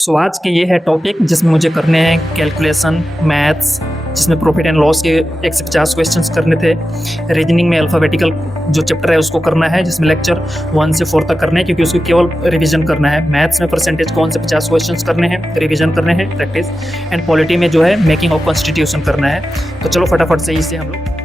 सो आज के ये है टॉपिक जिसमें मुझे करने हैं कैलकुलेशन मैथ्स, जिसमें प्रॉफिट एंड लॉस के 150 क्वेश्चंस करने थे। रीजनिंग में अल्फ़ाबेटिकल जो चैप्टर है उसको करना है, जिसमें लेक्चर 1 से 4 तक करने हैं, क्योंकि उसको केवल रिवीजन करना है। मैथ्स में परसेंटेज कौन से 50 क्वेश्चंस करने हैं, रिवीजन करने हैं, प्रैक्टिस। एंड पॉलिटी में जो है मेकिंग ऑफ कॉन्स्टिट्यूशन करना है। तो चलो फटाफट से इसे हम लोग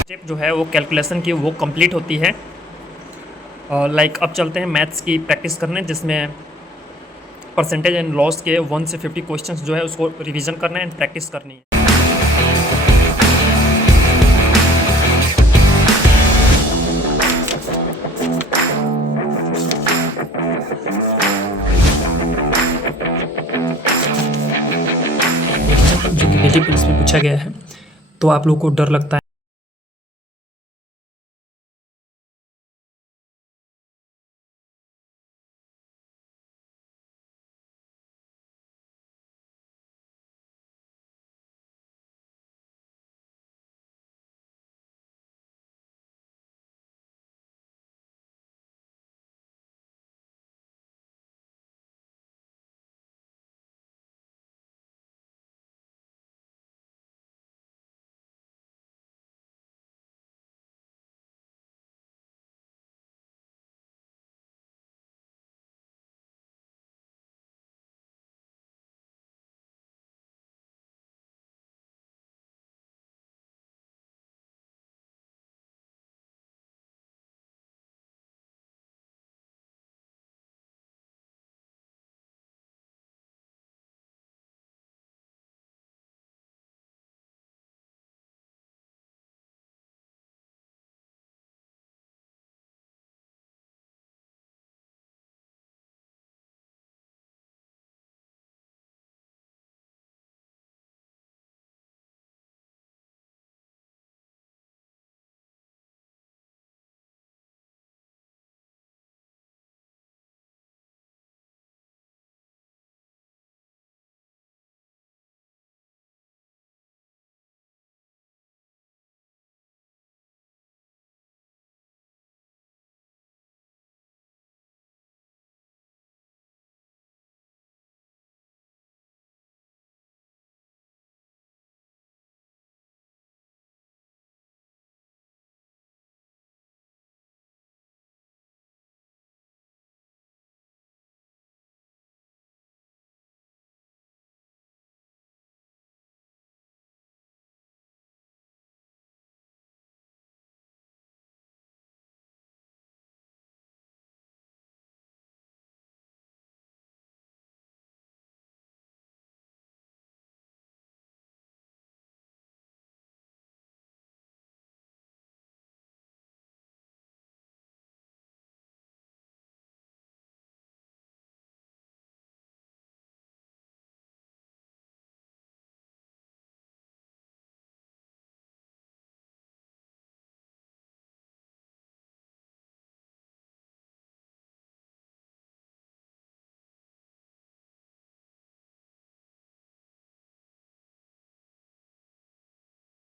स्टेप जो है वो कैलकुलेशन की वो कंप्लीट होती है। लाइक अब चलते हैं मैथ्स की प्रैक्टिस करने, जिसमें परसेंटेज एंड लॉस के 1 से 50 क्वेश्चंस जो है उसको रिवीजन करना है एंड प्रैक्टिस करनी है। क्वेश्चन जो कि डेली बेसिस में पूछा गया है, तो आप लोगों को डर लगता है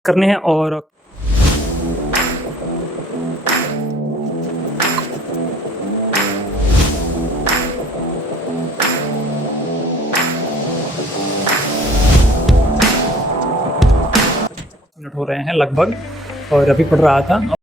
करने हैं। और हो रहे हैं लगभग, और अभी पढ़ रहा था